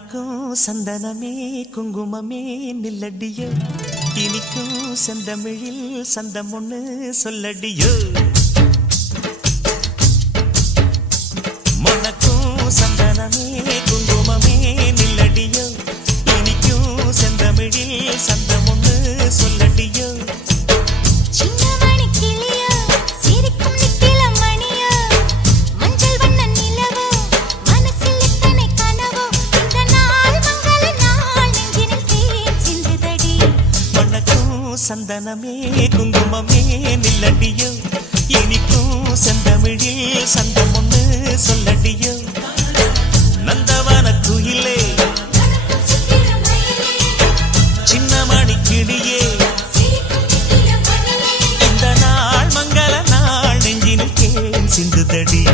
மணக்கும் சந்தனமே குங்குமமே நில்லடியோ இனிக்கும் செந்தமிழில் சந்தம் ஒண்ணு சொல்லடியோ மணக்கும் சந்தனமே குங்குமமே நில்லடியோ இனிக்கும் செந்தமிழில் சந்தம் ஒண்ணு சொல்லடியோ சந்தனமே குங்குமமே நில்லடியோ இனிக்கும் செந்தமிழில் சந்தம் ஒண்ணு சொல்லடியோ நந்தவன குயிலே சின்னமணி கிளியே இந்த நாள் மங்கள நாள் நெஞ்சினில் தேன் சிந்துதடி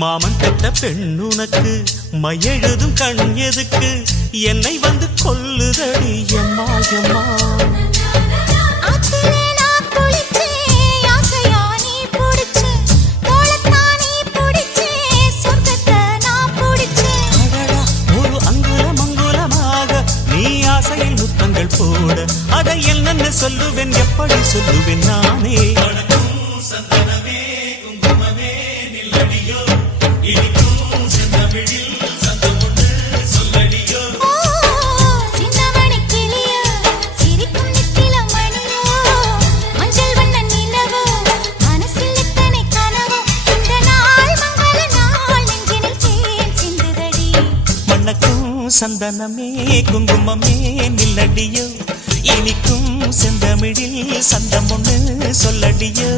மாமன் பெற்ற பெண்ணுனக்கு மையெழுதும் கண் எதுக்கு என்னை வந்து கொல்லுதடி எம்மா எம்மா ஒரு அங்குலம் அங்குலமாக நீ ஆசையில் முத்தங்கள் போட அதை என்னென்ன சொல்லுவேன் எப்படி சொல்லுவேன் நானே சந்தனமே குங்குமமே நில்லடியோ இனிக்கும் செந்தமிழில் சந்தம் ஒண்ணு சொல்லடியோ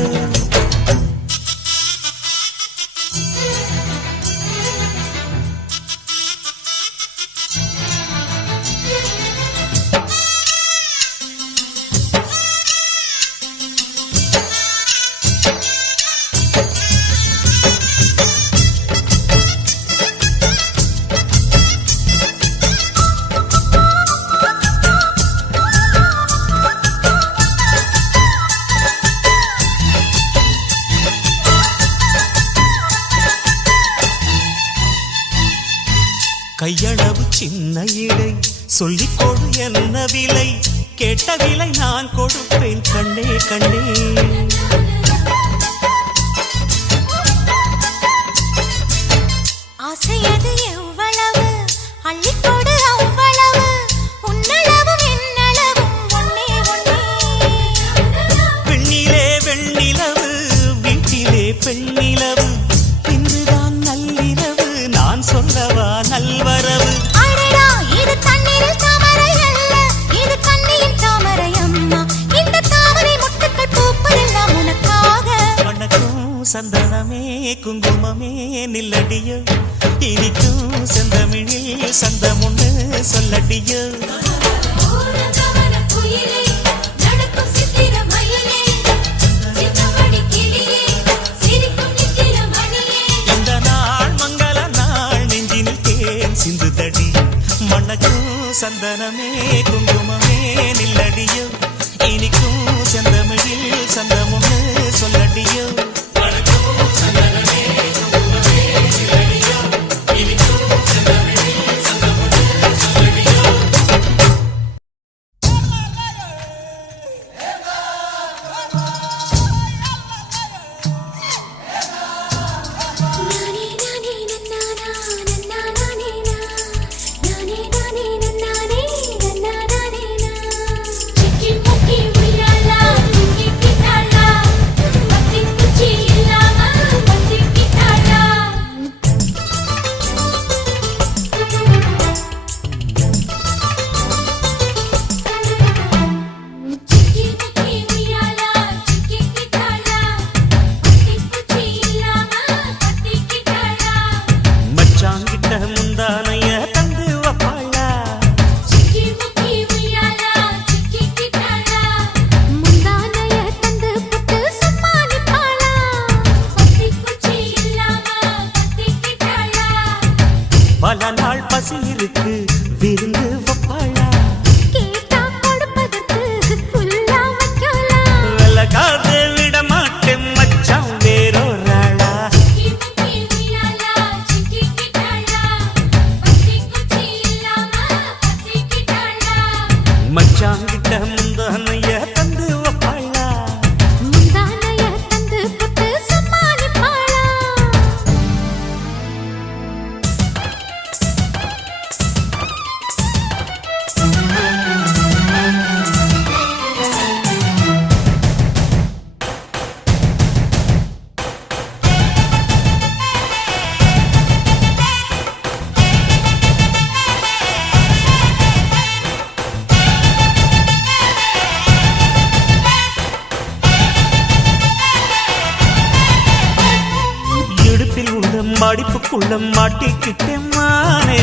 கையளவு சின்ன இடை சொல்லிக் கொடு என்ன விலை கேட்ட விலை நான் கொடுப்பேன் கண்ணே கண்ணே ஆசையது எவ்வளவு அள்ளிக்கொடு அவ்வளவு உன்னளவும் என்னளவும் ஒன்னே ஒன்னே பெண்ணிலே வெண்ணிலவு வீட்டிலே பெண்ணிலவு இன்றுதான் நள்ளிரவு நான் சொல்லவா நல்வரவு அடடா இது தண்ணீரில் தாமரை அல்ல இது கண்ணியின் தாமரை அம்மா இந்த தாமரை முட்டுக்கள் பூப்பதெல்லாம் உனக்காக மணக்கும் சந்தனமே குங்குமமே நில்லடியோ இனிக்கும் செந்தமிழில் சந்தம் ஒண்ணு சொல்லடியோ இந்த நாள் மங்கள நாள் நெஞ்சினில் தேன் சிந்துதடி மணக்கும் சந்தனமே குங்குமமே நில்லடியோ இனிக்கும் செந்தமிழில் சந்தம் ஒண்ணு சொல்லடியோ na மாடிப்புக்குள்ள மாட்டிக்கிட்டேன் மானே.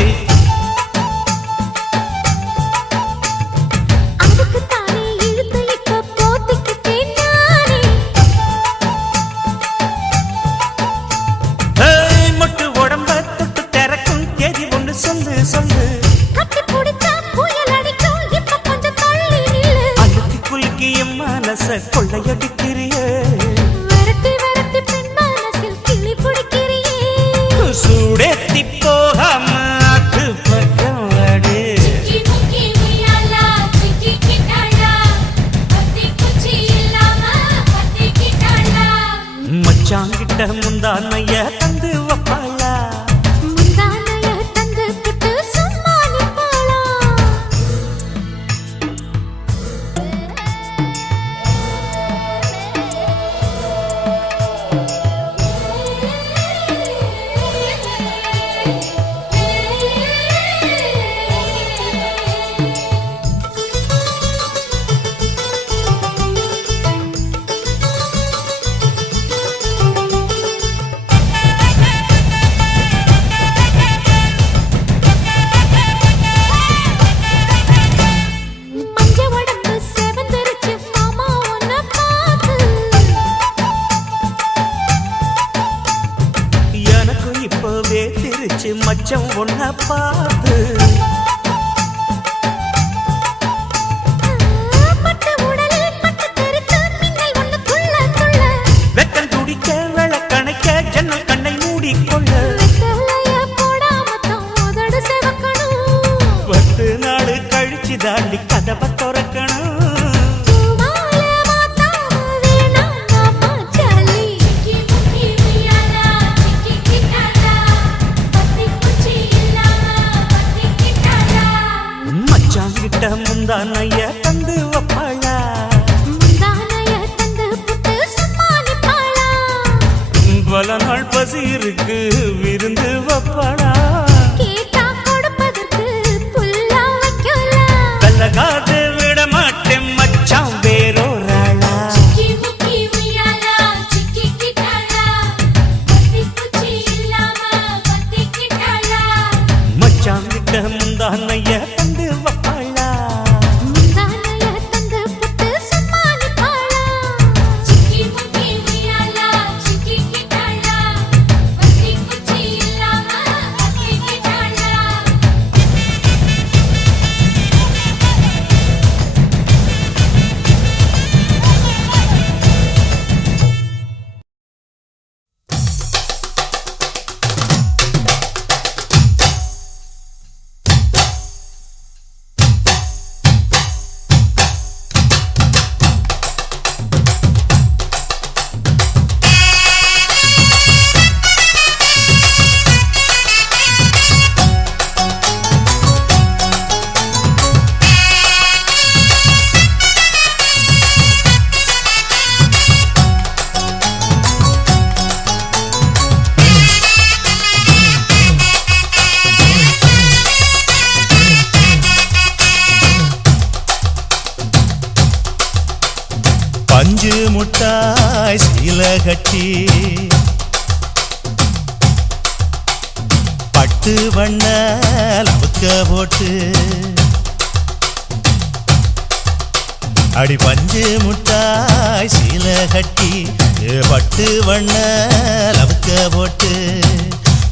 அதுக்குத்தானே இழுத்து இப்ப போத்திக்கிட்டேன் நானே. ஏய், மொட்டு உடம்ப தொட்டு திறக்கும் தேதி ஒண்ணு சொல்லு சொல்லு. கட்டி பிடிச்சா புயல் அடிக்கும் இப்ப கொஞ்சம் தள்ளி நில்லு. அழுத்தி குலுக்கி என் மனச கொள்ளையடிக்கிறியே. விரட்டி விரட்டி பெண் மனசில் கிளி பிடிக்கிறியே. சூடேத்தி போகாம அது பக்கம் வாடு. மச்சாங்கிட்ட முந்தானைய தந்து வப்பாளா. முந்தானைய தந்து புட்டு சும்மா நிப்பாளா. மஞ்ச உடம்பு செவந்திருச்சு மாமா உன்னை பார்த்து. எனக்கு இப்பவே திருச்சு மச்சம் ஒன்ன பார்த்து. பட்டு உடலில் பட்டு தெருக்கு மின்னல் ஒண்ணு துள்ள துள்ள. வெக்கம் துடிக்க விளக்கணைக்க ஜன்னல் கண்ணை மூடிக்கொள்ள. வெத்தலைய போடாம தான் உதடு சிவக்கணும். 10 நாள் கழிச்சு தாண்டி கதவை திறக்கணும். பூவால மாத்தாம வேணாம் மாமா ஜாலி. மச்சாங்கிட்ட முந்தானைய தந்து வப்பாளா. முந்தானைய தந்து புட்டு சும்மா நிப்பாளா. பல நாள் பசி இருக்கு விருந்து வப்பாளா. கேட்டா கொடுப்பதற்கு புல்லா வைக்கலாம். கல்லகாது விட மாட்டேன் மச்சான் வேறோராளா. மச்சாங்கிட்ட முந்தானைய தந்து வப்பாளா. முந்தானைய தந்து புட்டு சும்மா நிப்பாளா. பஞ்சு முட்டாய் சீல கட்டி பட்டு வண்ண லவுக்க போட்டு. அடி பஞ்சு முட்டாய் சீல கட்டி பட்டு வண்ண லவுக்க போட்டு.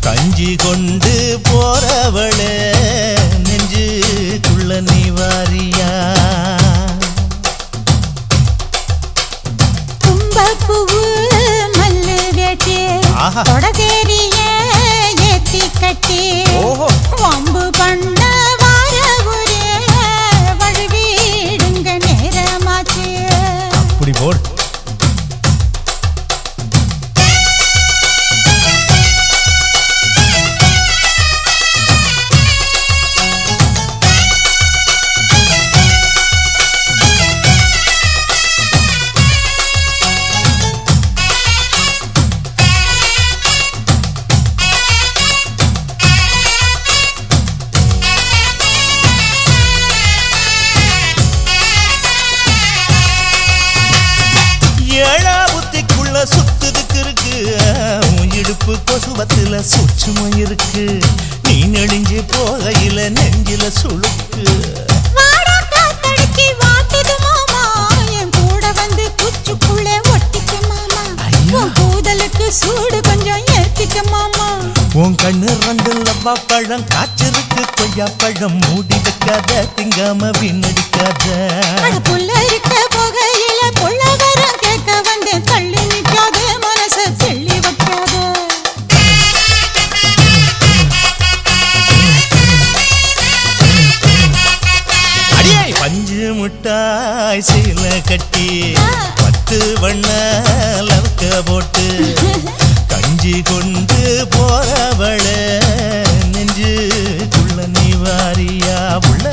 கஞ்சி கொண்டு போறவளே நெஞ்சுக்குள்ள நீ வாரியா. கும்பப்பூவு மல்லு வேட்டி ஆஹா. தொடதேரிய ஏத்தி கட்டி. ஓஹோ. வம்பு பண்ண வார ஊரே வழுவிடுங்க நேரமாச்சு. அப்படி போடு. கொசுவத்துல சூட்சுமம் இருக்கு நீ நெளிஞ்சு போகையில நெஞ்சில சுளுக்கு வாடா காத்தடிச்சு வாட்டுது மாமா என் கூட வந்து குச்சுக்குள்ளே ஒட்டிக்க மாமா உன் கூதலுக்கு சூடு கொஞ்சம் ஏத்திக்க மாமா உன் கண்ணு ரெண்டு லவ்வா பழம் காய்ச்சிருக்கு கொய்யா பழம் மூடி வைக்காத திங்காம வீணடிக்காத புள்ள இருக்க போகையில புள்ள வர கேட்க வந்தேன் தள்ளி நிக்காத மனச தெள்ளி வைக்காத அடியே பஞ்சு முட்டாய் சீல கட்டி 10 வண்ண லவக்க போட்டு கஞ்சி கொண்டு போறவள நெஞ்சுக்குள்ள நீ வாரியா உள்ள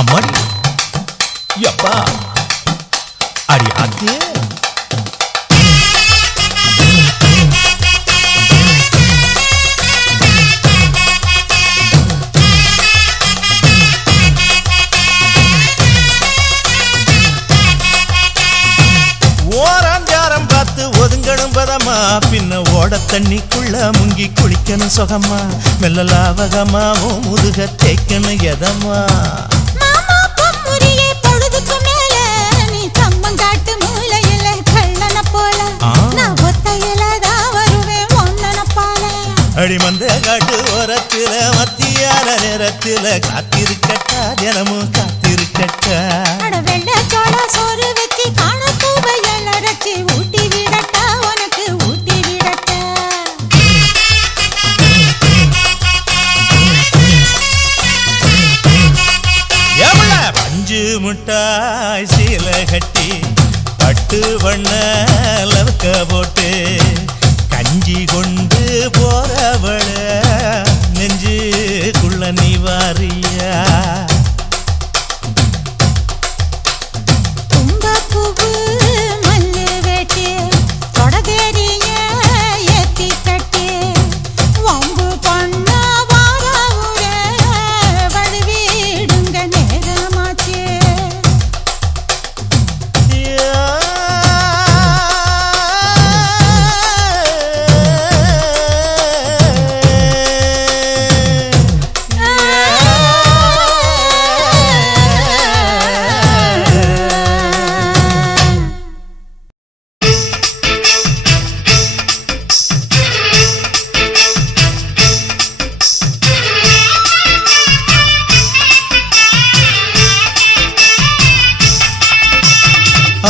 அம்மாடி யப்பா அடி ஆத்தே ஓராஞ்சாரம் பார்த்து ஒதுங்கணும் பதமா பின்ன ஓட தண்ணிக்குள்ள முங்கி குளிக்கணும் சுகமா மெல்ல லாவகமா ஓ முதுக தேய்க்கணும் எதமா மாமா பொம்முரியே பொழுதுக்கு மேல நீ கம்மங்காட்டு மூலையில கள்ளன போல நான் ஒத்தையில தான் வருவேன் ஒன்னன போல அடி மந்த காட்டு ஓரத்துல மத்தியான நேரத்துல காத்திருக்கட்டா தினமும் காத்திருக்கட்டா அட வெள்ள சோள சோறு வச்சு காண பூவையல் அரைச்சி ஊட்டி விடட்டா உனக்கு ஊட்டி விடட்டா எவ்வள பஞ்சு முட்டாய் சீல கட்டி 10 வண்ண லவக்க போட்டு கஞ்சி கொண்டு போறவள நெஞ்சுக்குள்ள நீ வாரியா தும்பப்பூவு மல்லு வெட்டி தொடதேரிய ஏத்தி கட்டி வம்பு பண்ண வாராவுர வழுவிடுங்க நேரமாச்சு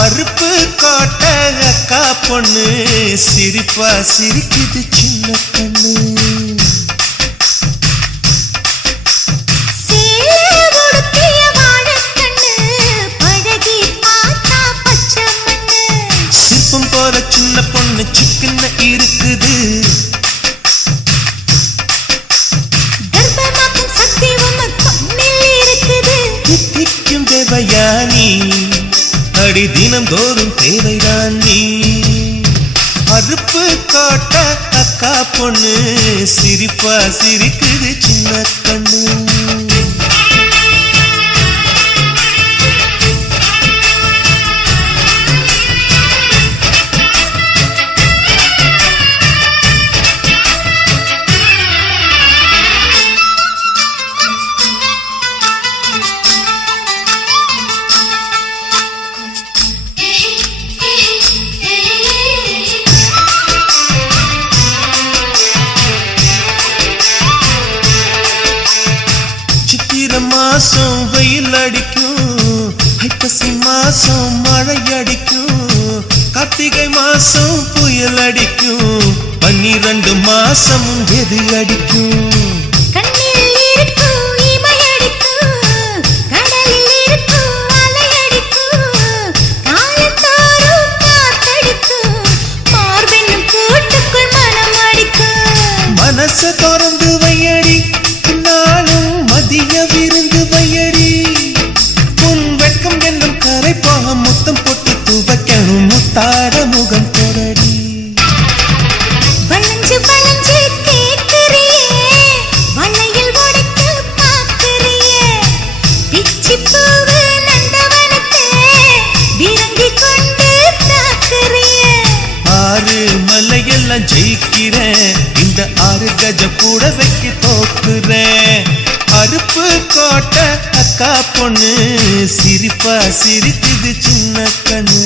அறுப்பு காட்ட அக்கா பொண்ணு சிரிப்பா சிரிக்குது சின்ன கண்ணு சிற்பம் போல சின்ன பொண்ணு சிக்கன இருக்குது தித்திக்கும் தேவையானி அடி தினம் தோறும் தேவைதான் நீ அறுப்பு காட்ட அக்கா பொண்ணு சிரிப்பா சிரிக்குது சின்ன கண்ணு மாசம் வெயில் அடிக்கும் ஐப்பசி மாசம் மழை அடிக்கும் கார்த்திகை மாசம் புயல் அடிக்கும் 12 மாசம் எது அடிக்கும் மனச திறந்து வையடி நாளும் மதிய விருந்து வையடி உன் வெட்கம் என்னும் கரைப்பாக முத்தம் போட்டு துவைக்கணும் முத்தாட முகம் தொடடி வளைஞ்சு வளைஞ்சு கேக்குறியே வளையல் உடைக்க எல்லாம் ஜெயிக்கிறேன், இந்த 6 கஜம் கூட வைக்க தோக்குறேன். அருப்பு கோட்டை அக்கா பொண்ணு சிரிப்பா சிரிக்குது சின்ன கண்ணு.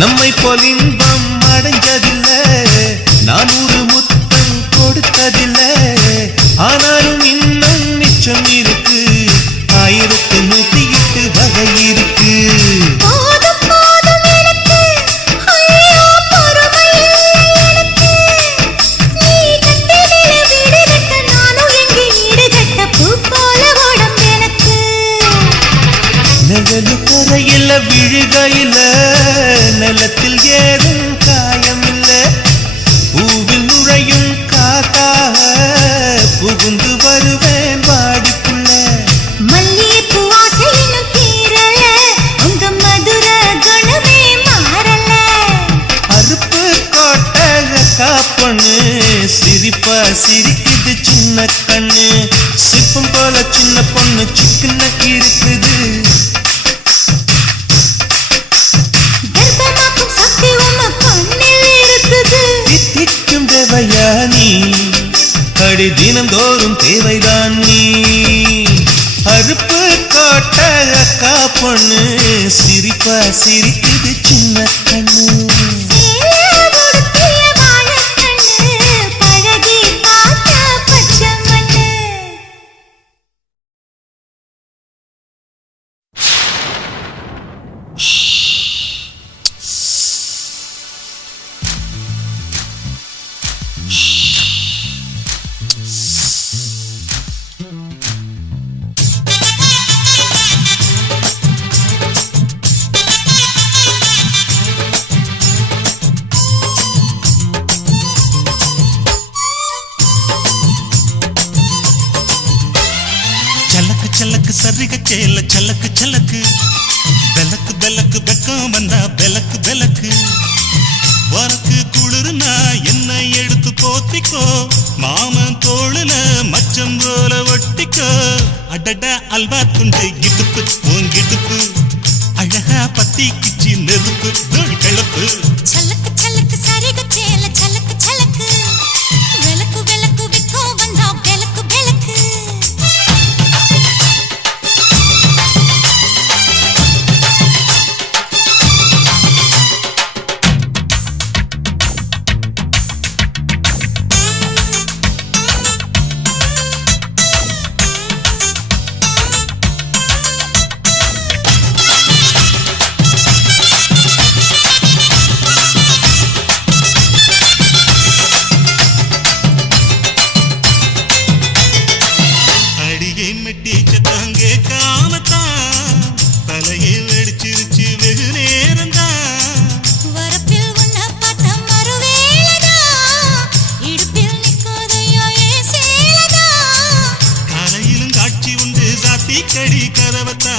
நம்மை போல் இன்பம் அடைஞ்சதில்லை, 400 முத்தம் கொடுத்ததில்லை. ஆனாலும் இன்னும் மிச்சம் இருக்கு, 1108 வகை இருக்கு. நிழலு கரையில விழுகையில நிலத்தில் ஏதும் காயமில்ல. பூவில் நுழையும் காத்தாக புகுந்து வருவேன் வாடிக்குள்ள. மல்லிகைப்பூ ஆசை இன்னும் தீரல, உங்க மதுர குணமே மாறல. அருப்பு கோட்டை அக்கா பொண்ணு சிரிப்பா சிரிக்குது சின்ன கண்ணு. சிப்பம் போல சின்ன பொண்ணு சிக்கன இருக்குது. தித்திக்கும் தேவையா நீ, அடி தினந்தோறும் தேவைதான் நீ. அருப்பு கோட்டை அக்கா பொண்ணு சிரிப்பா சிரிக்குது சின்ன கண்ணு. சலக்கு சரிக சேல சலக்கு சலக்கு, பெலக்கு பெலக்கு வெக்கம் வந்தா பெலக்கு பெலக்கு. உனக்கு குளிர்னா என்னை எடுத்து போத்திக்கோ, மாமன் தோளுல மச்சம் போல ஒட்டிக்கோ. அடடா அல்வா துண்டு இடுப்பு ஓங்கிடுப்பு, அழகா பத்தி கிச்சி நெருப்பு தோல் கிளப்பு. சலக்கு சலக்கு சரிக சேல சலக்கு சலக்கு, வெலக்கு வெலக்கு வெக்கம் வந்தா பெலக்கு பெலக்கு. கடி கதவத்தா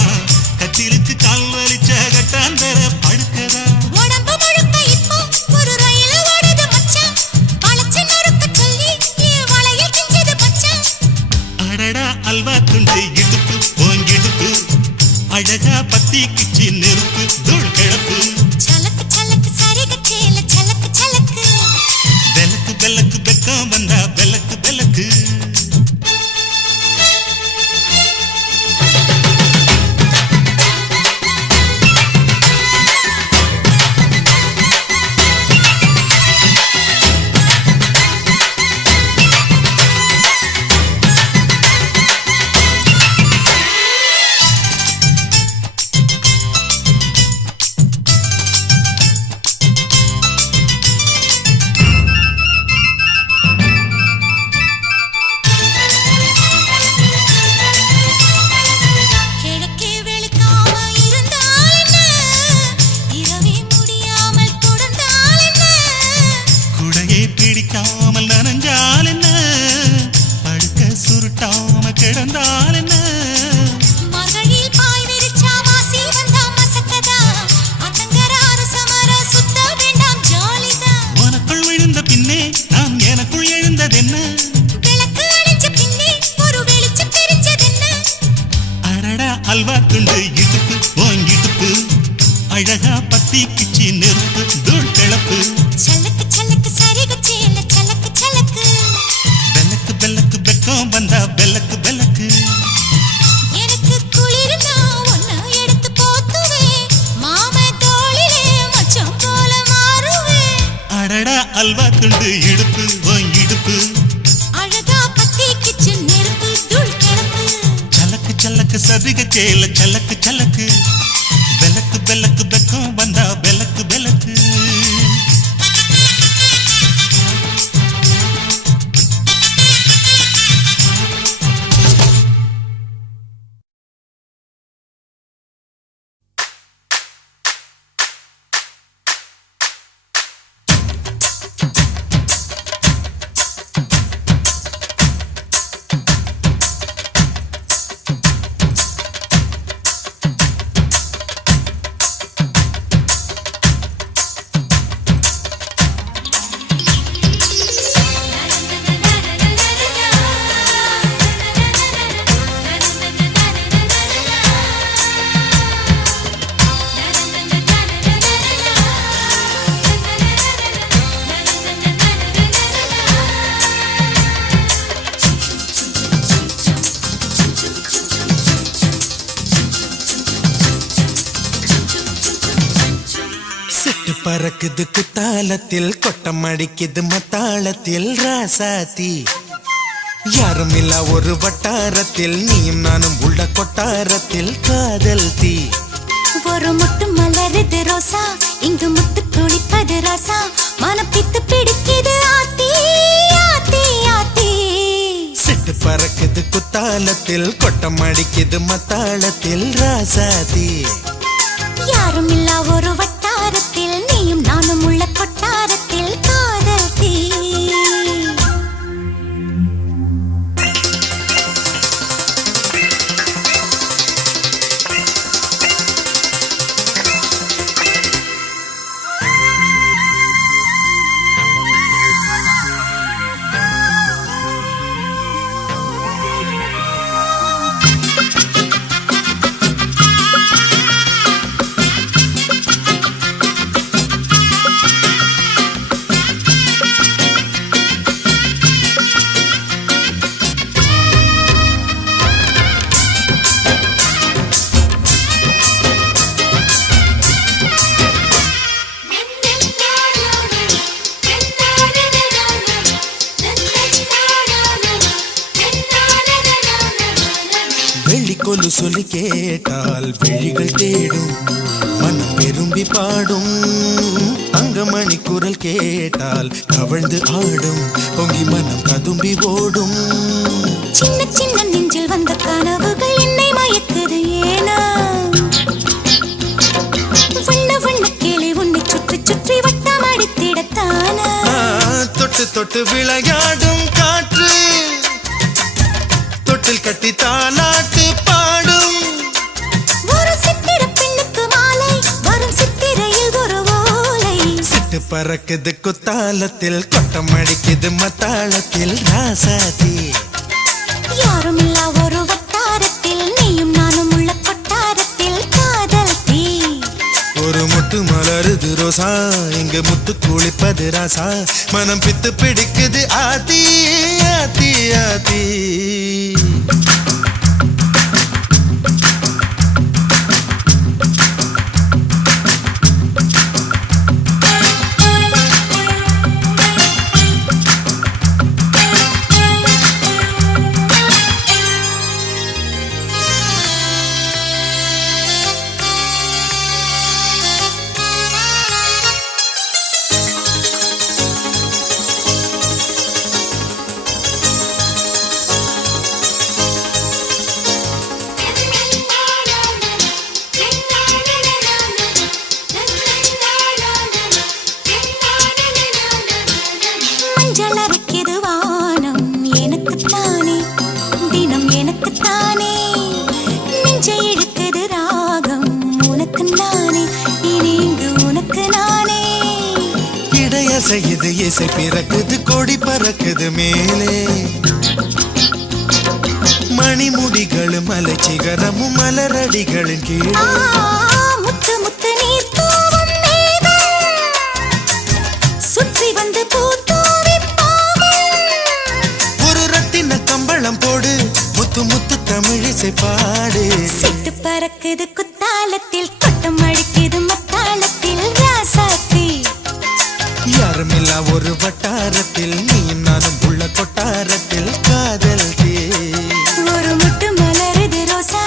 கத்திலுக்கு கால் வலிச்ச கட்டாந்தர படுக்கதா. உடம்பு முழுக்க இப்போ ஒரு ரயில ஓடுது மச்சான், வளைச்சு நொறுக்க சொல்லி வளையில் கிஞ்சது மச்சான். அடடா அல்வா துண்டு இடுப்பு ஓங்கிடுப்பு, அழகா பத்தி கிச்சி நெருப்பு தூள் கிளப்பு. சலக்கு சலக்கு சரிக சேல சலக்கு சலக்கு, பெலக்கு பெலக்கு வெக்கம் வந்தா பெலக்கு பெலக்கு. சதிக சேல சலக்கு சலக்கு பெலக்கு பெலக்கு பெக்கும் வந்தா பெலக்கு பெலக்கு பறக்குது குத்தாலத்தில் கொட்டம் அடிக்குது மத்தாளத்தில் ராசாத்தி யாரும் இல்ல ஒரு வட்டாரத்தில் நீயும் நானும் உள்ள கொட்டாரத்தில் காதல் தீ ஒரு முட்டு மலருது ரோசா இங்கு முத்து குளிப்பது ராசா மனப்பித்து பிடிக்குது ஆத்தி ஆத்தி ஆத்தி சிட்டு பறக்குது குத்தாலத்தில் கொட்டம் அடிக்குது மத்தாளத்தில் ராசாத்தி யாரும் இல்ல ஒரு வட்டாரத்தில் நீயும் நானும் உள்ள கொட்டாரத்தில் காதல் தீ கொலு சொல்லி கேட்டால் விழிகள் தேடும் மனம் விரும்பி பாடும் தங்கமணி குரல் கேட்டால் தவழ்ந்து ஆடும் பொங்கி மனம் கதும்பி ஓடும் சின்ன சின்ன நெஞ்சில் வந்த கனவுகள் என்னை மயக்குது ஏனா வண்ண வண்ண கிளி உன்னை சுற்றி சுற்றி வட்டம் அடித்திடத்தானா தொட்டு தொட்டு விளையாடும் காற்று தொட்டில் கட்டி தாலாட்டு பாடும் ஒரு சித்திர பெண்ணுக்கு மாலை வரும் சித்திரையில் ஒரு ஓலை சிட்டு பறக்குது குத்தாலத்தில் கொட்டம் அடிக்குது மத்தாளத்தில் ராசாத்தி யாரும் இல்ல ஒரு வட்டாரத்தில் நீயும் நானும் உள்ள கொட்டாரத்தில் காதல் தீ ஒரு முட்டு மலருது ரோசா இங்கு முத்து குளிப்பது ராசா மனம் பித்து பிடிக்குது ஆத்தி ஆத்தி ஆத்தி செய்யுது இசை பிறக்குது கொடி பறக்குது மேலே மணிமுடிகளும் மலை சிகரமும் மலரடிகளின் கீழே முத்து முத்து நீர் தூவும் மேகம் சுற்றி வந்து பூத்தூவி ஒரு ரத்தின கம்பளம் போடு முத்து முத்து தமிழிசை பாடு சிட்டு பறக்குது குத்தாலத்தில் கொட்டம் அடிக்குது மத்தாளத்தில் ராசாத்தி யாருமில்லா ஒரு வட்டாரத்தில் நீயும் நானும் உள்ள கொட்டாரத்தில் காதல் தீ ஒரு முட்டு மலருது ரோசா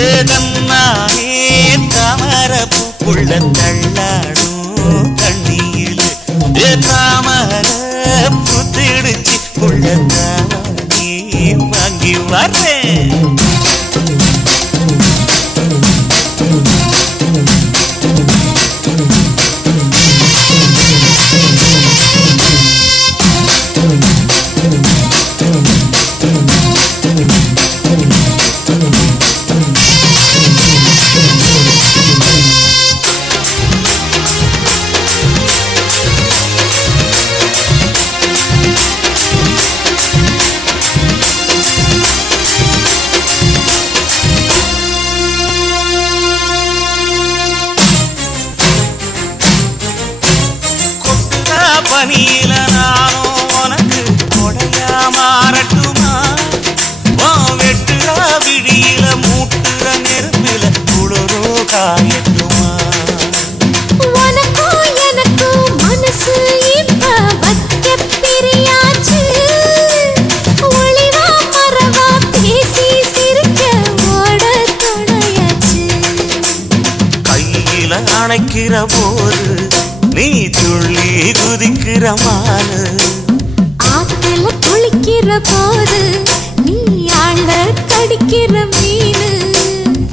ஏதன்னானே தாமர பூக்குள்ள தள்ளாடும் தண்ணியில் தாமர புத்திடுச்சு புள்ள தானே வாங்கி வர்றேன். பனியில நானும் உனக்கு கொடையா மாறட்டுமா? வெட்டுற விடியில மூட்டுற நெருப்பில குளிரோ காயட்டுமா? உனக்கும் எனக்கும் மனசு இப்ப வக்க பிரியாச்சு. ஒளிவா மறவா பேசி சிரிக்க ஓட துணையாச்சு. கையில அணைக்கிற போது நீ துள்ளி குதிக்கிற மானு, ஆத்துல குளிக்கிற போது நீ ஆள கடிக்கிற மீனு.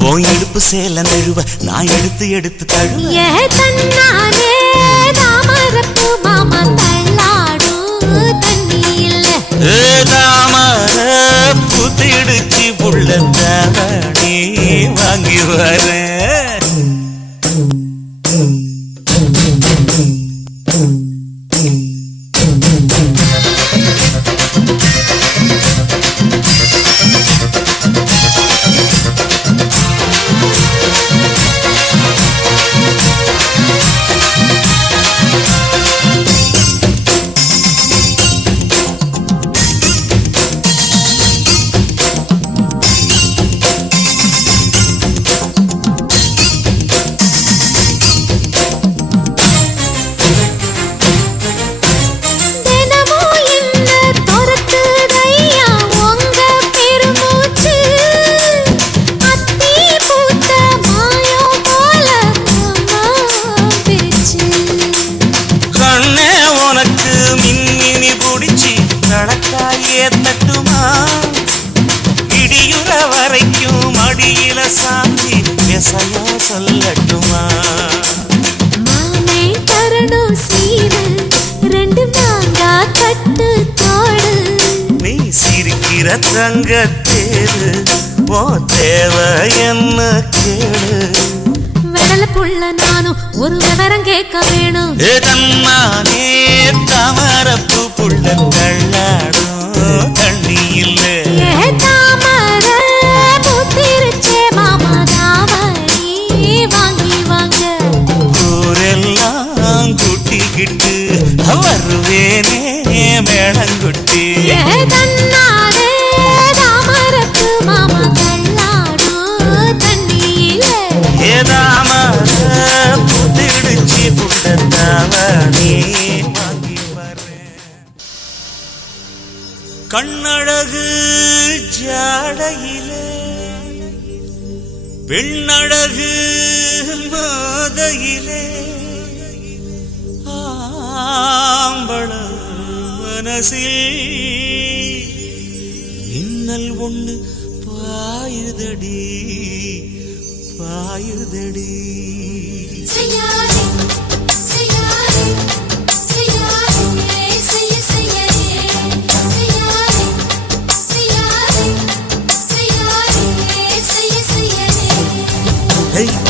உன் இடுப்பு சேல நழுவ நான் எடுத்து எடுத்து தழுவ. ஏ தன்னாலே தாமரப்பூ மாமா தள்ளாடும் தண்ணியில் தாமர புத்திடுச்சு புள்ள தானே வாங்கி வரேன். தட்டுமா இடியுற வரைக்கும் மடியில சாந்தி விசையா சொல்லட்டுமா? மாமே தரணும் சீரு ரெண்டு மாங்கா கட்டு தோடு. நீ சிரிக்கிற தங்கத்தேரு ஓ தேவை என்ன கேளு. வெடல புள்ள நானும் ஒரு விவரம் கேட்க வேணும். ஏதன்னானே தாமரப்பூ புள்ள தள்ளாடும் தண்ணி இல்ல. தாமர பூத்திருச்சே மாமா தாவணி வாங்கி வாங்க. ஊரெல்லாம் கூட்டிக்கிட்டு வருவேனே மேளங்குட்டி. தன்னாலே தாமரப்பூ மாமா தள்ளாடும் தண்ணியில. ஏதாமர புத்திடுச்சு புள்ள தாவணி வாங்கி வரேன். கண்ணழகு ஜாடையிலே பெண்ணழகு மாதையிலே ஆம்பள மனசில் மின்னல் ஒண்ணு பாயுதடி பாயுதடி.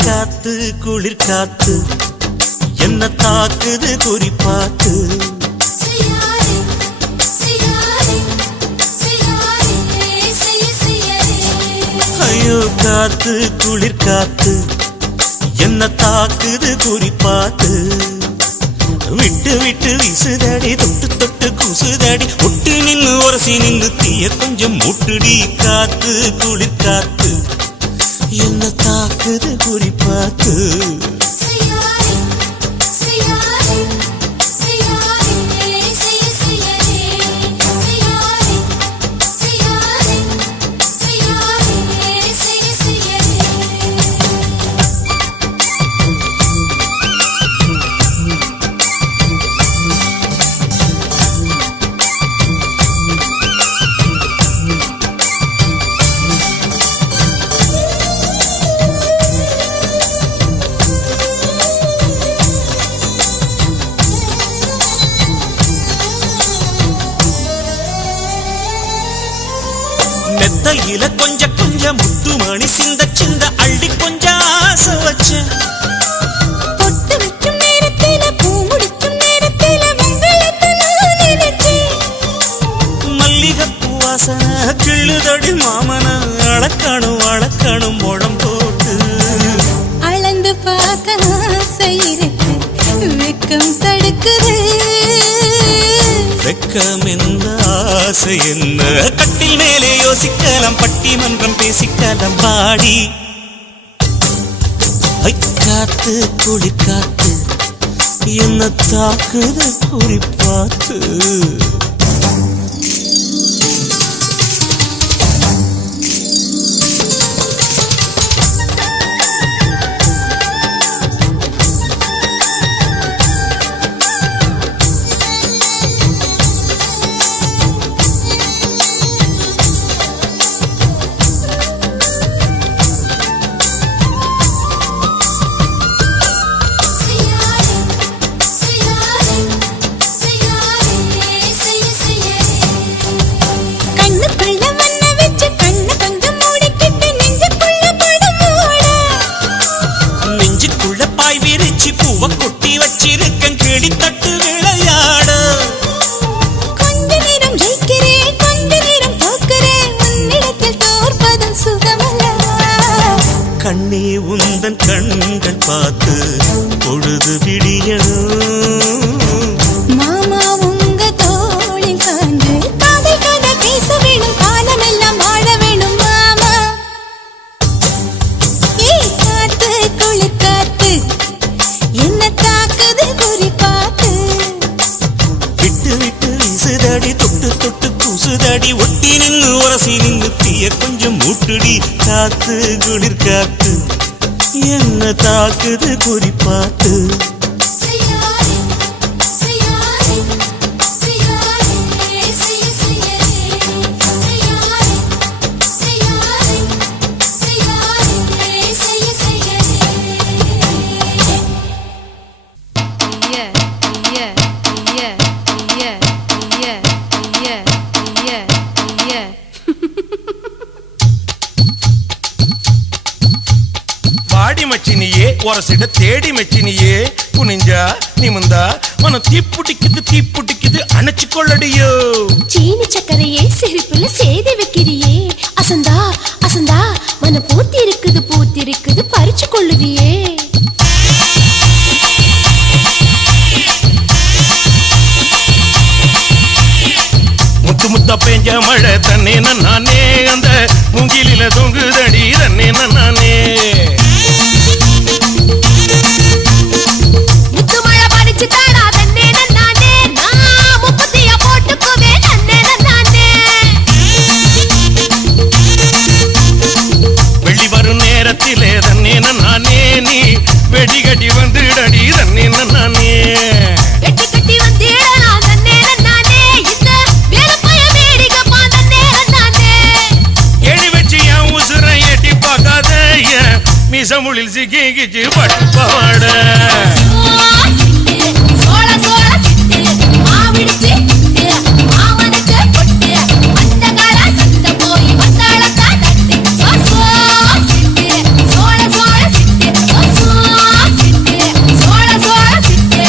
காத்து குளிர் காத்து என்ன தாக்குது குறிப்பாத்து. ஐயோ காத்து குளிர் காத்து என்ன தாக்குது குறிப்பாத்து. விட்டு விட்டு வீசுதடி தொட்டு தொட்டு குசுதடி ஒட்டு நின்னு உரசி நின்னு தீய கொஞ்சம் முட்டுடி. காத்து குளிர் காத்து என்ன தாக்குது குறிப்பாத்து. முத்துமணி சிந்த சிந்த அள்ளி கொஞ்சம் ஆசை வச்சேன். பொட்டு வைக்கும் நேரத்தில பூ முடிக்கும் நேரத்தில உங்களை நான் நினைச்சேன். மல்லிகைப்பூ வாசனை கிள்ளுதடி மாமன அளக்கணும் அளக்கணும் முழம் போட்டு. அளந்து பார்க்க ஆசை இருக்கு, வெக்கம் தடுக்குது. வெக்கம் என்ன ஆசை என்ன, கட்டில் மேலே யோசிக்கலாம், பட்டிமன்றம் பேசிக்கலாம் பாடி. காத்து குளிக்காத்து என்ன தாக்குது குறிப்பாத்து. கொட்டி வச்சிருக்கேன் கிளி தட்டு விளையாட. கொஞ்ச நேரம் ஜெயிக்கிறேன், கொஞ்ச நேரம் தோக்கிறேன், உன்னிடத்தில் தோற்பதும் சுகமல்லவா. கண்ணே உந்தன் கண்கள் பார்த்து பொழுது விடியணும். மாமா உங்க தோளில் சார்ந்து காதல் கதை பேச வேணும், காலமெல்லாம் வாழ வேணும் மாமா. காத்து குளிர் காத்து என்ன தாக்குது குறிப்பாத்து. விட்டு விட்டு வீசுதடி தொட்டு தொட்டு கூசுதடி, ஒட்டி நின்னு உரசி நின்னு தீய கொஞ்சம் மூட்டுடி. காத்து குளிர் காத்து என்ன தாக்குது குறிப்பாத்து. வாடி மச்சினியே ஒரசிட தேடி மச்சினியே, குனிஞ்சா நிமிந்தா மனம் தீப்புட்டிக்குது தீப்புட்டிக்குது அணைச்சு கொள்ளடியோ. சீனி சக்கரையே சிரிப்புல சேதி வைக்கிறியே, அசந்தா அசந்தா மன பூத்தி இருக்குது பறிச்சு கொள்ளுவியே. முத்து முத்தா பெஞ்ச மழை தன்னே நானே, அந்த மூங்கிலில தொங்குதடி தன்னே நானே. முத்து மழை படிச்சு தாடா தன்னே நானே, நான் முப்பத்தியா போட்டுக்குவே தன்னே நானே. வெள்ளி வரும் நேரத்திலே தன்னே நானே, நீ வெடி கட்டி வந்துடடி தன்னே நானே. வெட்டி கட்டி வந்திடனா தன்னே நானே, இந்த வேலப்பைய வேடிக்கப்பா தன்னே நானே. எடி வச்சு என் உசுரை எட்டி பார்க்காத, என் மிசமுளில் சிக்கிச்சு பட்டு பாட. சோள சோள சிட்டு மாவிடுச்சு மாமனுக்கு பொட்டு, அந்த கால சத்த போய் வந்தாளக்கா தட்டு. சிட்டு சோள சோள சிட்டு, சிட்டு சோள சோள சிட்டு.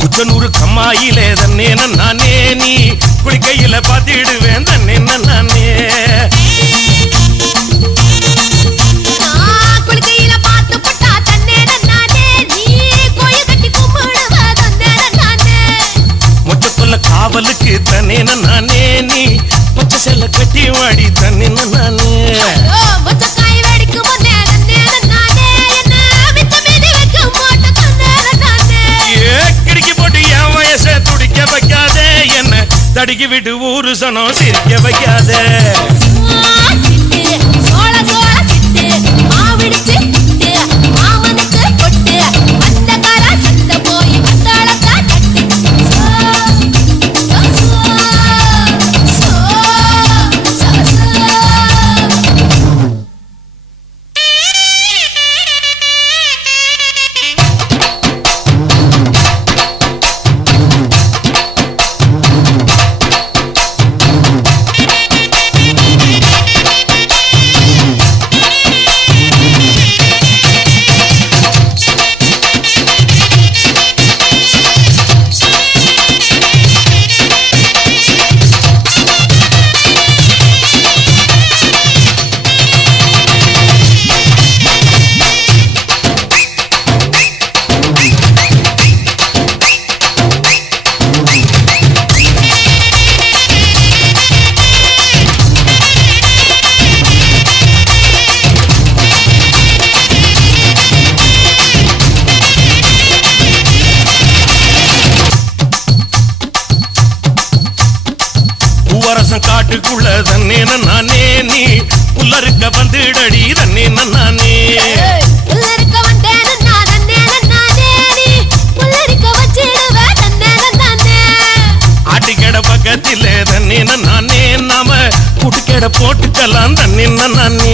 குச்சனூரு கம்மாயிலே தன்னே நானே, நீ குளிக்கையில பாத்திடுவேன் தன்னே நானே. குளிக்கையில பார்த்து பட்டா தன்னே நானே, நீ கோயில் கட்டி கும்பிடுவ தன்னே நானே. மொச்சத்துள்ள காவலுக்கு தன்னே நானே, நீ பச்சை செல்ல கட்டி வாடி தன்னே நானே. மொச்சக்காய் வெடிக்கும் போதே தன்னே நானே, என்ன மிச்ச மீதி வைக்கும் போட்டு தன்னே நானே. கிடிக்கி போட்டு என் வயச துடிக்க வைக்காத, என்ன தடுக்கி விட்டு ஊரு சனம் சிரிக்க வைக்காத. சிட்டு சோள சோள சிட்டு மாவிடுச்சு மாமனுக்கு பொட்டு, அந்த கால சத்த காட்டுக்குள்ள தன்னே நானே நீ புல்லறுக்க வந்துடடி தன்னே நானே புல்லறுக்க வந்தேன்னு நான் தன்னே நானே நீ புல்லறுக்க வச்சிடுவ தன்னே நானே ஆட்டிக்கட பக்கத்தில தன்னே நானே நாம குட்டுக்கட போட்டுக்கலாம் தன்னே நானே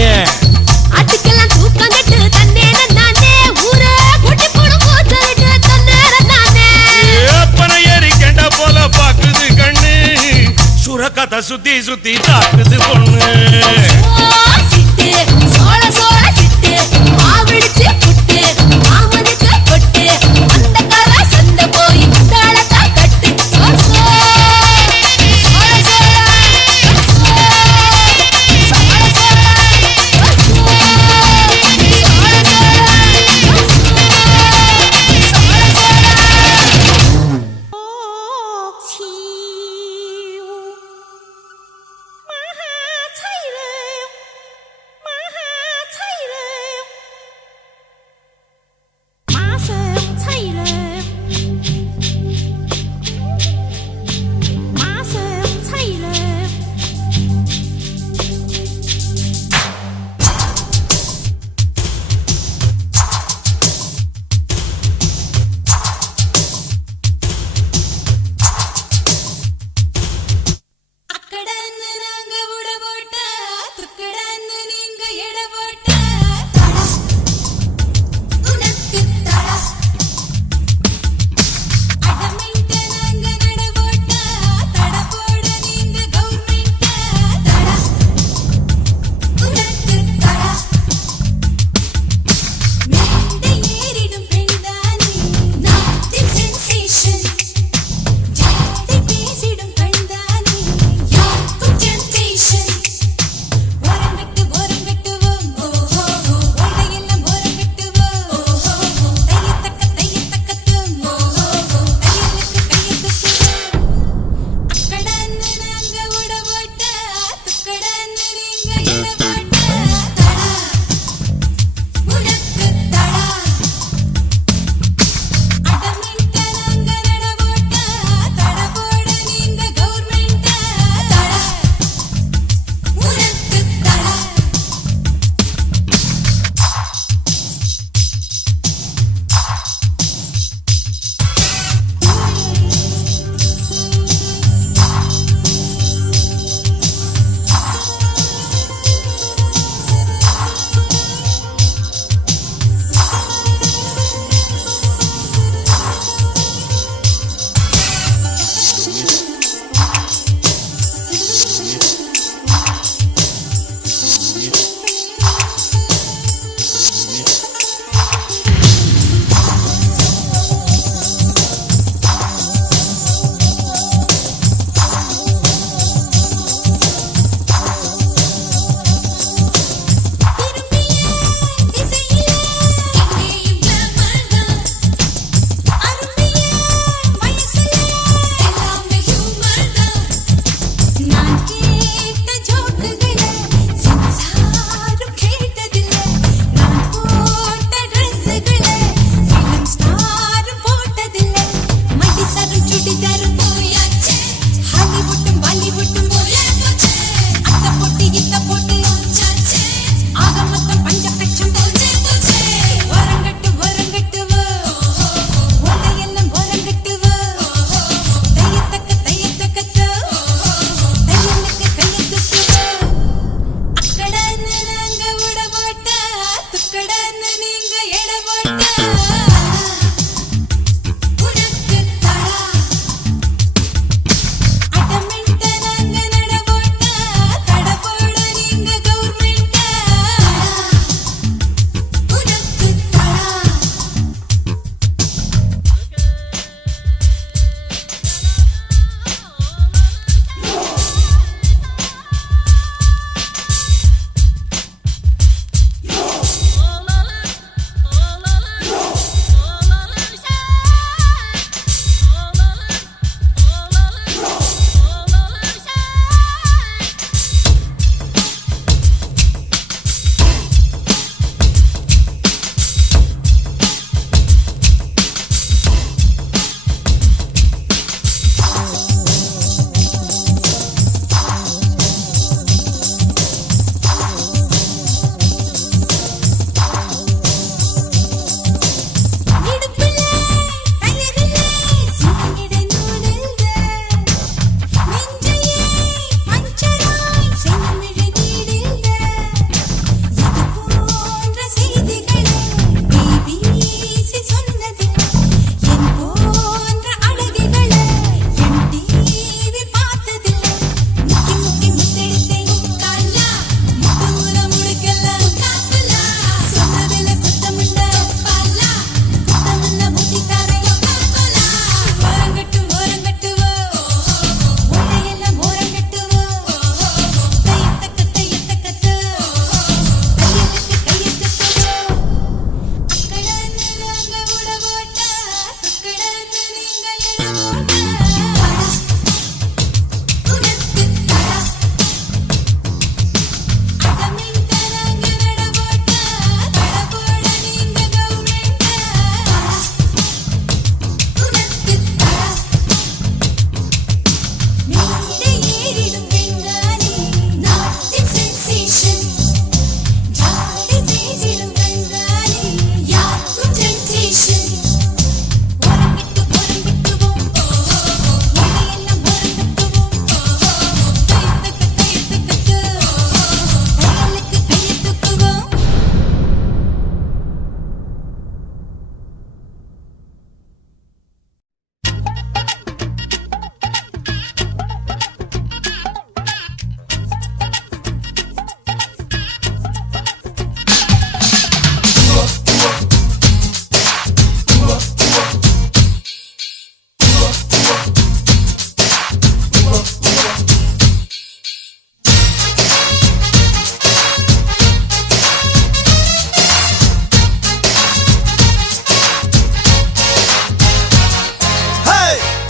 ஆட்டுக்கெல்லாம் தூக்கம் கட்டு தன்னே நானே ஊரே குட்டி போடு கூச்சலிட்டு தன்னே நானே ஏப்பன ஏறி கெண்ட போல பாக்குது கண்ணு சுரக்கத்தை சுத்தி சுத்தி தாக்குது பொண்ணு சிட்டு சோழ சோழ சிட்டு மாவிடிச்சு புட்டு மாமனுக்கு பொட்டு அந்த கர சந்த போய் தாளத்தா கட்டு சோழ சோழ சோழ சோழ சோழ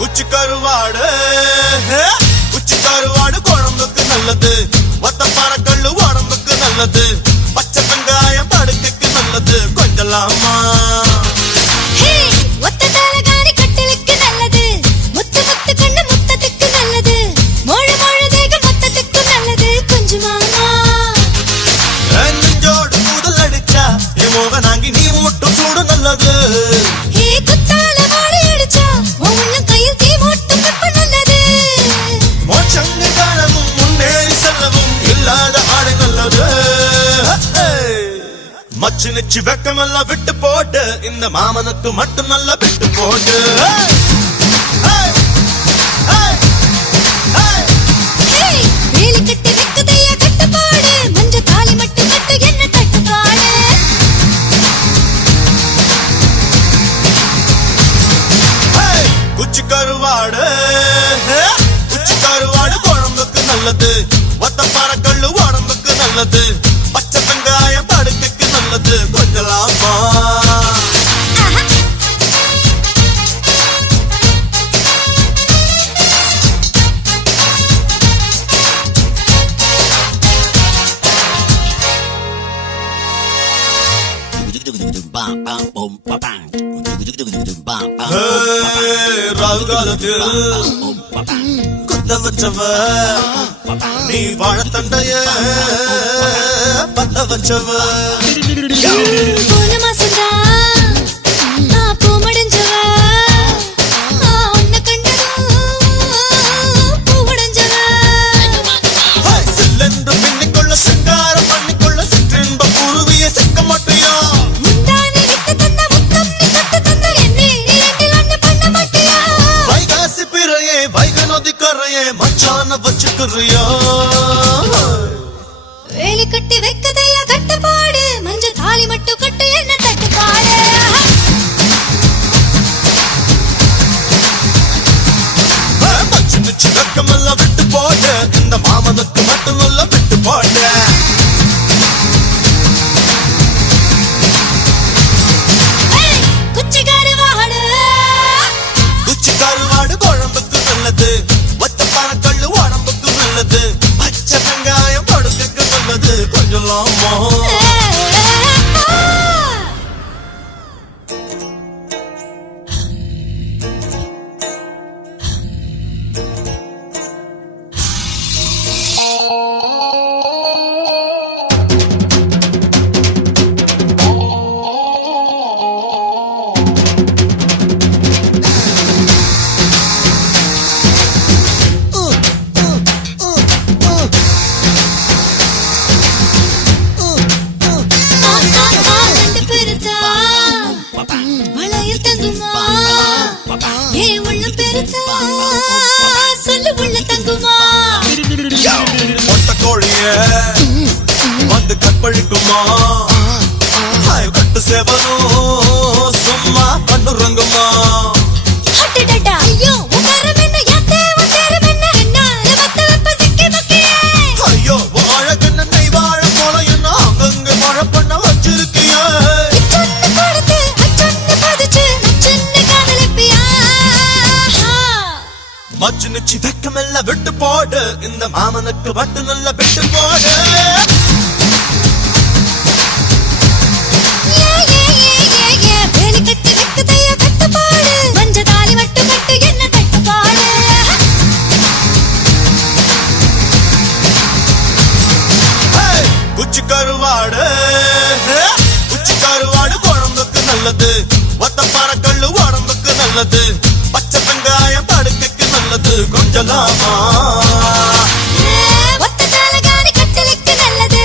குச்சி கருவாடு குச்சி கருவாடு குழம்புக்கு நல்லது ஒத்தப்பார கல்லு உடம்புக்கு நல்லது பச்சை வெங்காயம் படுக்கைக்கு நல்லது கொஞ்சலாமா ஹே ஒத்த தலகாணி கட்டிலுக்கு நல்லது முத்து முத்து கண்ணு முத்தத்துக்கு நல்லது மொழு மொழு தேகம் மொத்தத்துக்கு நல்லது கொஞ்சமாமா நெஞ்சோடு கூதல் அடிச்சா என் மோகனாங்கி நீ மட்டும் சூடு நல்லது ஹே குத்தால வாடி அடிச்சா உன் உள்ள கையில் தீ மூட்டும் வெப்ப நல்லது மோட்சங்கு காணவும் முன்னேறி செல்லவும் இல்லாத ஆடை நல்லது மச்சு நிச்சு வெக்கமெல்லாம் விட்டு போட்டு இந்த மாமனுக்கு மட்டும் நல்லா விட்டு போட்டு ஹே வேலி கட்டி வெக்குதையா கட்டுப்பாடு மஞ்ச தாலி மட்டும் கட்டு என்ன கட்டுப்பாடு குச்சி கருவாடு குச்சி கருவாடு குழம்புக்கு நல்லது ஒத்தப்பார கல்லு உடம்புக்கு நல்லது பச்சை வெங்காயம் படுக்கைக்கு நல்லது கொஞ்சலாமா ராகுகாலத்தில் குத்த வச்சவ நீ வாழத்தண்டைய பத்த வச்சவ போன மாசம்தான் நான் பூ முடிஞ்சவ உன்னை கண்டதும் பூ முடிஞ்சவ சில்லென்று பின்னிக்கொள்ள சிங்காரம் பண்ணிக்கொள்ள சிற்றின்ப குருவிய சிக்க மாட்டியா முந்தானை விட்டு தந்த முத்தம் நீ தொட்டு தந்த என்னை நீ ரெண்டில் ஒண்ணு பண்ண மாட்டியா வைகாசி பிறையே வைக நதி கரையே மச்சான வச்சுக்கிறியா வேலி கட்டி வைக்கதையா கட்டுப்பாடு மஞ்ச தாலி மட்டும் கட்டு என்ன தட்டுப்பாடு மச்சு நிச்சு வெக்கமெல்லாம் விட்டு போட்டு இந்த மாமனுக்கு மட்டும் நல்லா விட்டு போட்டு குச்சி கருவாடு குச்சி கருவாடு குழம்புக்கு நல்லது ஒத்தப்பான கல்லு உடம்புக்கு நல்லது பச்சை வெங்காயம் படுக்கைக்கு நல்லது கொஞ்சலாமா ரெண்டு பெருத்தா வளையல் தங்குமா ஏ உள்ள பெருத்தா சொல்லு உள்ள தங்குமா மொட்டை கோழிய வந்து கற்பழிக்குமா கட்டு சேவனும் சும்மா கண்ணுறங்குமா அடடடா ஐயோ உங்கரம் என்ன யாத்தே உங்கரம் என்ன என்னால வத்த வெப்ப சிக்கி மக்கியே ஐயோ வாழகண்ண நெய் வாழ போல என்ன அங்கங்க மழை பண்ண வச்சிருக்கிய இச்சொன்னு கொடுத்து அச்சொன்னு பதிச்சு நச்சொன்னு காதலிப்பியா மச்சு நிச்சு வெக்கமெல்லாம் விட்டு போடு இந்த மாமனுக்கு மட்டும் நல்லா விட்டு போடு வேலி கட்டி வெக்குதையா கட்டுப்பாடு மஞ்ச தாலி மட்டும் கட்டு என்ன தட்டுப்பாடு குச்சி கருவாடு குச்சி கருவாடு குழம்புக்கு நல்லது ஒத்தப்பார கல்லு உடம்புக்கு நல்லது பச்சை வெங்காயம் படுக்கைக்கு நல்லது கொஞ்சலாமா ஒத்த தலகாணி கட்டிலுக்கு நல்லது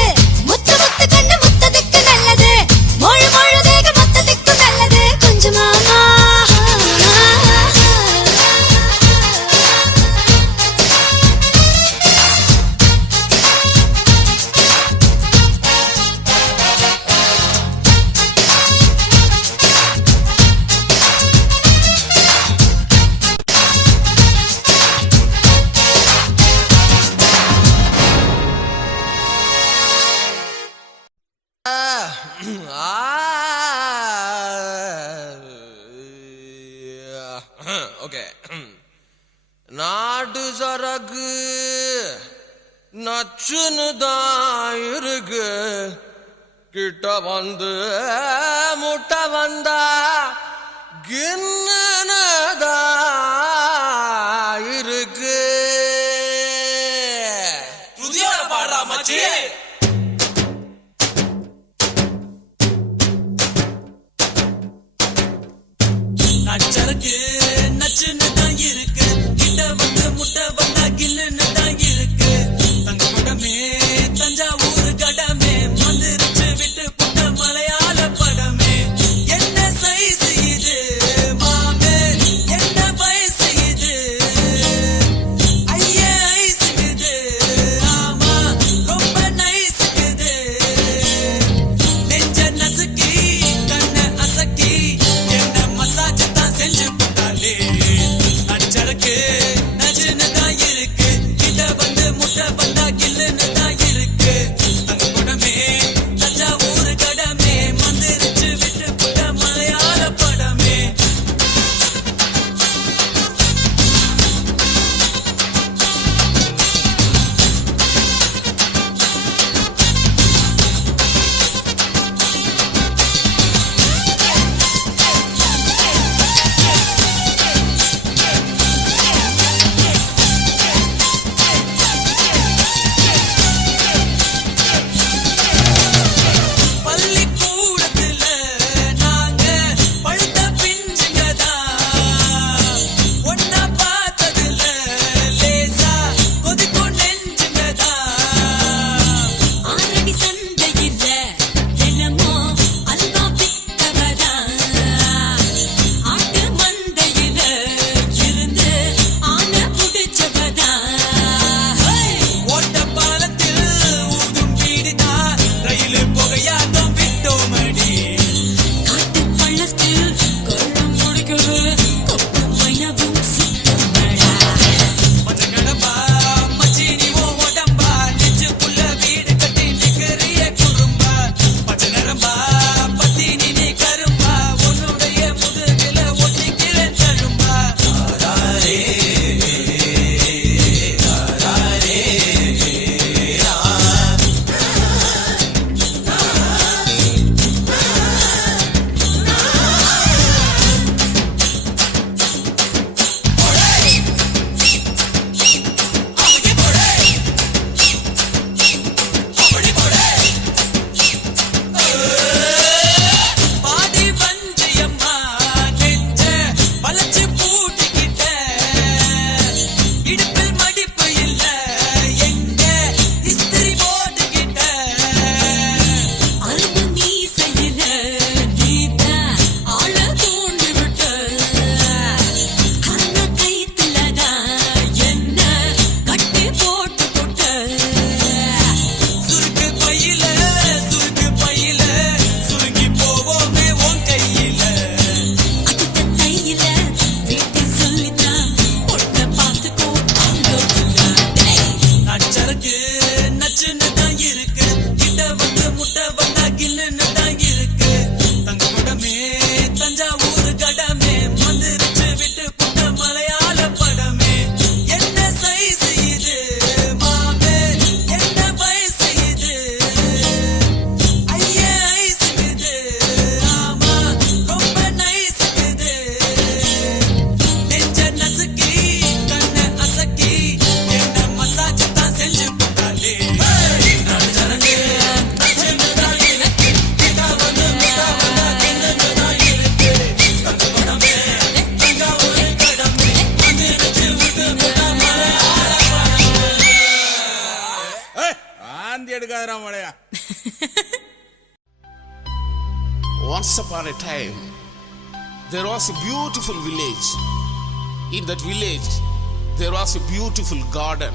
முத்து முத்து கண்ணு முத்தத்துக்கு நல்லது மொழு மொழு தேகம் மொத்தத்துக்கு நல்லது கொஞ்சமாமா நாடு சரகு நச்சுன்னு தான் இருக்கு கிட்ட வந்து முட்டை வந்தா கின்னதா இருக்கு புதிய பாடுறா மச்சி நச்சருக்கு நச்சுன்னு தான் இருக்கு கிட்ட வந்து முட்டை வந்தா கில்லுன்னு தான் இருக்கு தங்க படமே தஞ்சாவூர் கடமே மந்திரிச்சு விட்டு புட்ட மலையாள படமே என்ன சைஸ் இது மாமே என்ன வயசு இது ஐயே ஐஸ் இது ஆமா ரொம்ப நைஸ் இது நெஞ்ச நசுக்கி கண்ண அசக்கி என்ன மசாஜ் தான் செஞ்சு போட்டாலே நச்சருக்கு நச்சுன்னு தான் இருக்கு கிட்ட வந்து முட்டை வந்தா கில்லுன்னு தான் இருக்கு தங்க படமே தஞ்சாவூர் கடமே மந்திரிச்சு விட்டு புட்ட மலையாள படமே பள்ளிக்கூடத்துல நாங்க பழுத்த பிஞ்சுங்கதான் ஒன்னா பார்த்ததுல லேசா கொதிக்கும் நெஞ்சுங்கதான் ஆரடி சந்தையில என்னமோ அல்வா வித்தவரா ஆட்டு மந்தையில இருந்து ஆன புடிச்சவதா ஓட்ட பாலத்தில் ஊதும் வீடுதா ரயில் புகையாட்டம் விட்டோமடி காட்டு பள்ளத்தில் கொள்ளும் முடிக்கிறது கொப்பும் மைனவும் சுத்தமடா மஞ்ச கடம்பா மச்சி நீ ஓ உடம்பா நெஞ்சுக்குள்ள வீடு கட்டி நிக்கிறிய குறும்பா பச்சை நரம்பா பத்தி நீ கரும்பா உன்னுடைய முதுகில ஒட்டிக்கிறேன் தழும்பா பாதி பஞ்சயம்மா நெஞ்ச வளைச்சு பூட்டிக்கிட்ட இடுப்பில் மடிப்பு இல்ல எங்க இஸ்திரி போட்டுக்கிட்ட அரும்பு மீசையில நீதான் ஆள தூண்டி விட்ட கண்ண கைத்துலதான் என்ன கட்டி போட்டு போட்ட சுருக்கு பையில சுருங்கி போவோமே உன் கையில அடுத்த தையில வீட்டை சொல்லித்தான் பொண்ணை பார்த்துக்கோ அங்க நச்சருக்கு நச்சுன்னு தான் இருக்கு கிட்ட வந்து முட்டை வந்தா கில்லுன்னு தான் இருக்கு தங்க படமே தஞ்சாவூர் கடமே மந்திரிச்சு விட்டு புட்ட மலையாள படமே என்ன சைஸ் இது மாமே என்ன வயசு இது ஐயே ஐஸ் இது ஆமா ரொம்ப நைஸ் இது நெஞ்ச நசுக்கி கண்ண அசக்கி என்ன மசாஜ் தான் செஞ்சு போட்டாலே நாடு சரக்கு நச்சுன்னு தான் இருக்கு கிட்ட வந்து முட்டை வந்தா கில்லுன்னு தான் இருக்கு தங்க படமே தஞ்சாவூர் கடமே மந்திரிச்சு விட்டு புட்ட மலையாள படமே ஆந்தி எடுக்காதரா மழையா Once upon a time, there was a beautiful village. In that village, there was a beautiful garden.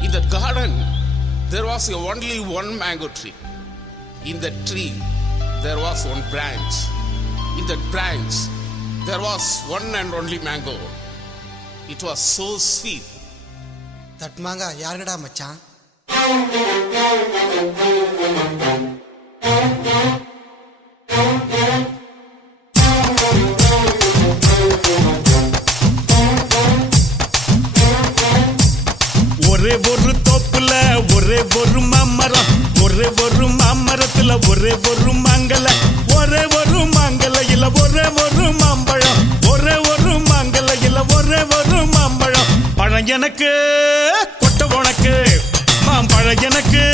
In that garden, there was only one mango tree. In that tree, there was one branch. In that branch, there was one and only mango. It was so sweet. தட்மாங்க யாருடா மச்சான்? ஒரே ஒரு தோப்புல ஒரே ஒரு மாமரம், ஒரே ஒரு மாமரத்துல ஒரே ஒரு மாங்கல, ஒரே ஒரு மாங்கலையில ஒரே ஒரு மாம்பழம், ஒரே ஒரு மாங்கலையில ஒரே ஒரு மாம்பழம். பழம் எனக்கு கொட்ட உனக்கு, மாம்பழம் எனக்கு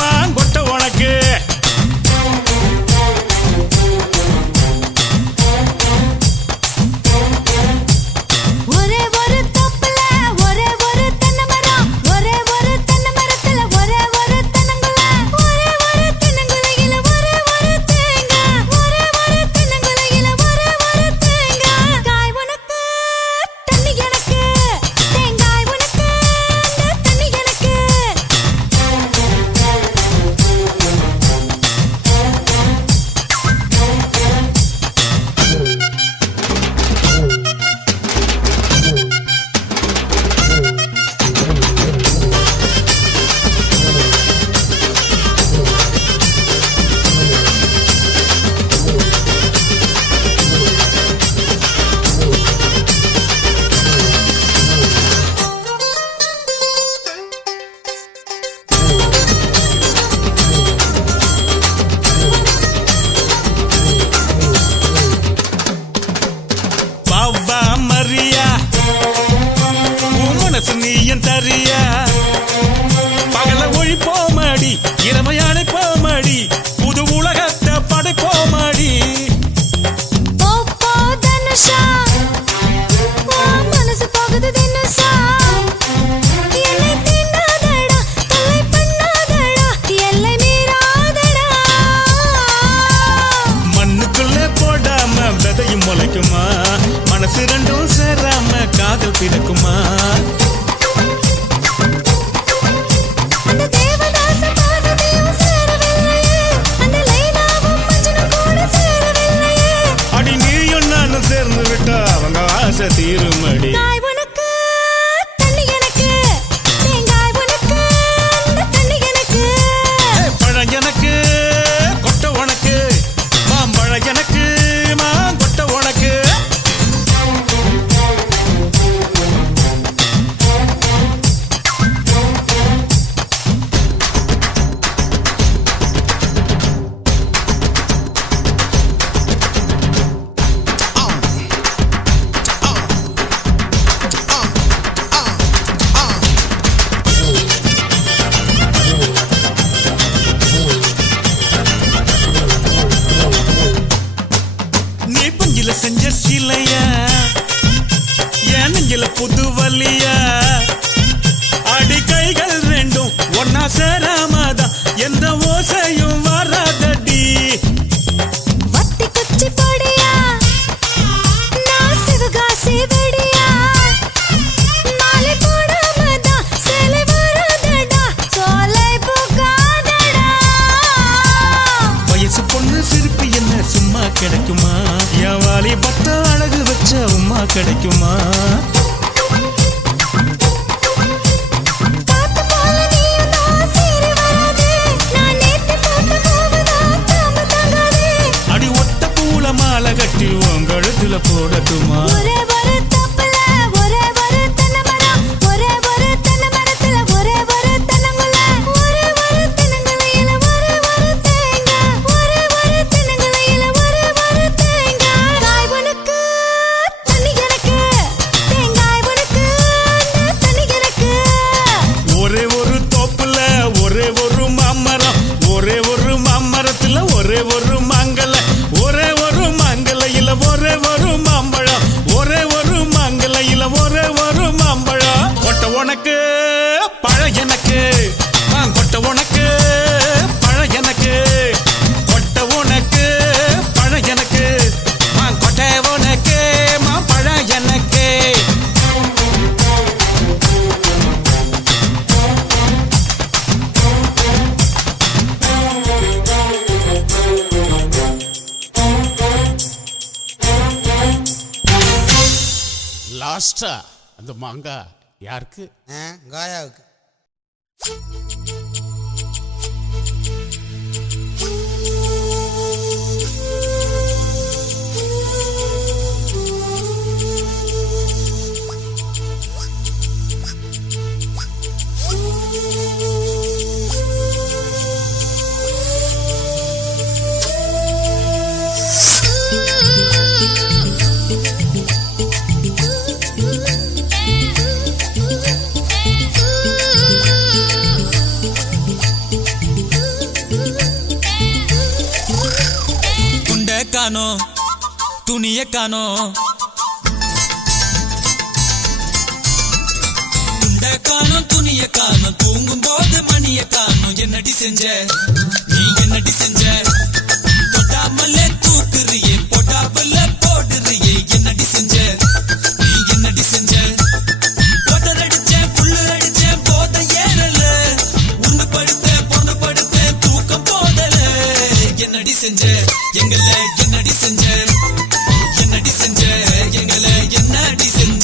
மாங்கொட்ட உனக்கு. ஒரே ஒரு தோப்புல ஒரே ஒரு தென்னை மரம், ஒரே ஒரு தென்னை மரத்துல ஒரே ஒரு தென்னங்குல, ஒரே ஒரு தென்னங்குலையில ஒரே ஒரு தேங்காய், ஒரே ஒரு தென்னங்குலையில ஒரே ஒரு தேங்காய். காய் உனக்கு தண்ணி எனக்கு, தேங்காய் உனக்கு தண்ணி எனக்கு. பாவா மரியா உன் மனசு நீ என் தரியா, பகல ஒழிப்போமடி இரமையான போமடி, புது உலகத்தை படைப்போமடி. போ போ தனுஷா, உன் மனசு போகுது தினுசா. என்னை தீண்டாதடா, தொல்லை பண்ணாதடா, எல்லை மீறாதடா. மண்ணுக்குள்ள போடாம விதையும் முளைக்குமா, மனசு ரெண்டும் சேராம காதல் பிறக்குமா. அந்த தேவதாச பார்வதியும் சேரவில்லையே, அந்த லைலாவும் மஜ்னும் கூட சேரவில்லையே. அடி நீயும் நானும் சேர்ந்து விட்டா அவங்க ஆசை தீருமடி. காய் உனக்கு தண்ணி எனக்கு, தேங்காய் உனக்கு தண்ணி எனக்கு. பழம் எனக்கு கொட்ட உனக்கு, மாம்பழம் எனக்கு மாங்கொட்ட உனக்கு. நீ பஞ்சில செஞ்ச சிலையா, என் நெஞ்சில புது வலியா, அடி கைகள் ரெண்டும் ஒன்னா சேராமதான் எந்த ஓசையும் வராதடி. வத்தி குச்சி பொடியா, நான் சிவகாசி வெடியா, மாலை போடாமதான் சேலை வராதடா, சோலை போகாதடா. வயசு பொண்ணு சிரிப்பு என்ன சும்மா கிடைக்குமா, என் வாலி பத்த அழகு வச்ச உமா கிடைக்குமா. காத்து போல நீயும் நான் சீறி வராதே, நான் நேத்து போட்ட பூவுதான் தாம தாங்காதே. அடி ஒத்த பூல மாலை கட்டி உன் கழுத்துல போடட்டுமா. ஒரே ஒரு தோப்புல ஒரே ஒரு தென்னை மரம், ஒரே ஒரு தென்னை மரத்துல ஒரே ஒரு தென்னங்குல, ஒரே ஒரு தென்னங்குலையில ஒரே ஒரு தேங்காய், ஒரே ஒரு தென்னங்குலையில ஒரே ஒரு தேங்காய். காய் உனக்கு தண்ணி எனக்கு, தேங்காய் உனக்கு தண்ணி எனக்கு. ஒரே ஒரு தோப்புல ஒரே ஒரு மாமரம், ஒரே ஒரு மாமரத்துல ஒரே ஒரு மாங்கல, ஒரே ஒரு மாங்கலையில ஒரே ஒரு மாம்பழம், ஒரே ஒரு மாங்கலையில ஒரே ஒரு மாம்பழம். கொட்ட உனக்கு பழம் எனக்கு, கொட்ட உனக்கு பழம் எனக்கு, கொட்ட உனக்கு பழம் எனக்கு, கொட்ட உனக்கு மாம்பழம் எனக்கு. லாஸ்டா அந்த மாங்கா யாருக்கு? காயாவுக்கு. துணிய காணோம் துண்ட காணோம் துணிய காணோம் தூங்கும் போது மணிய காணோம் என்னடி செஞ்ச நீ என்னடி செஞ்ச தொட்டாமல்ல தூக்குறியே போட்டாமல்ல போடுறியே என்னடி செஞ்ச நீ என்னடி செஞ்ச போட்டர் அடிச்சேன் புல்லு அடிச்சேன் போத ஏறல உண்டு படுத்த பொண்ணு படுத்த தூக்கம் போதல என்னடி செஞ்ச எங்கள என்னடி செஞ்ச என்னடி செஞ்ச எங்கள என்னடி செஞ்ச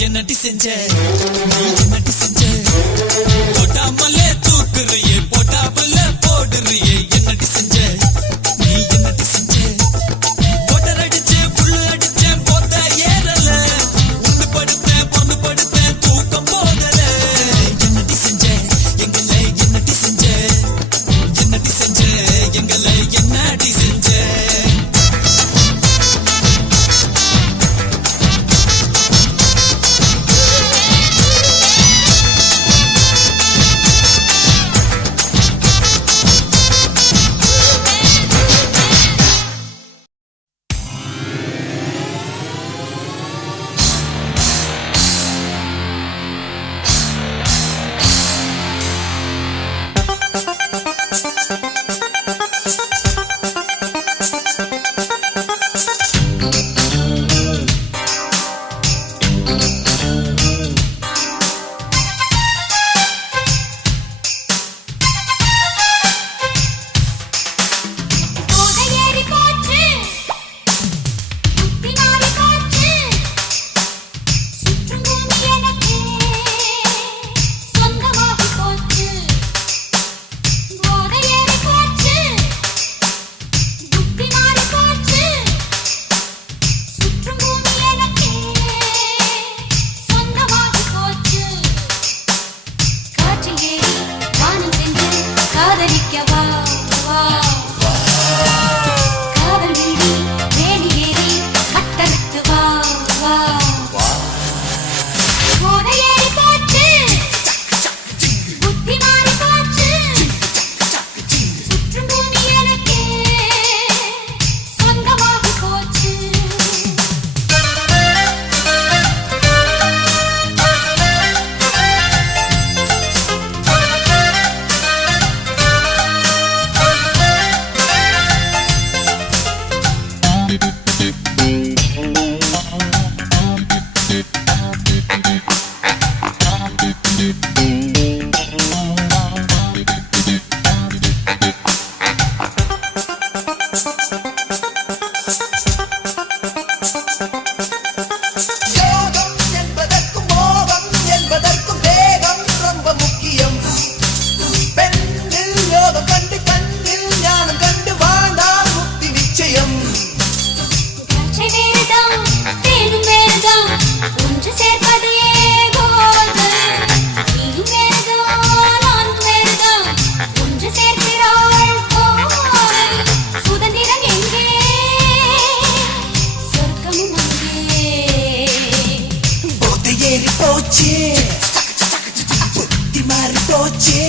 என்னடி செஞ்ச நீ என்னடி செஞ்ச போட்டாமலே தூக்குறியே போட்டாமலே போடுறியே என்னடி செஞ்ச நீ என்னடி செஞ்ச போட்டர் அடிச்சே புல்லு அடிச்சே போத்த ஏறல உண்டு படுத்த பொண்ணு படுத்த தூக்கம் போதல என்னடி செஞ்ச எங்களை என்னடி செஞ்ச என்னடி செஞ்ச எங்களை என்னடி செஞ்ச போச்சு புத்தி மாறி போச்சு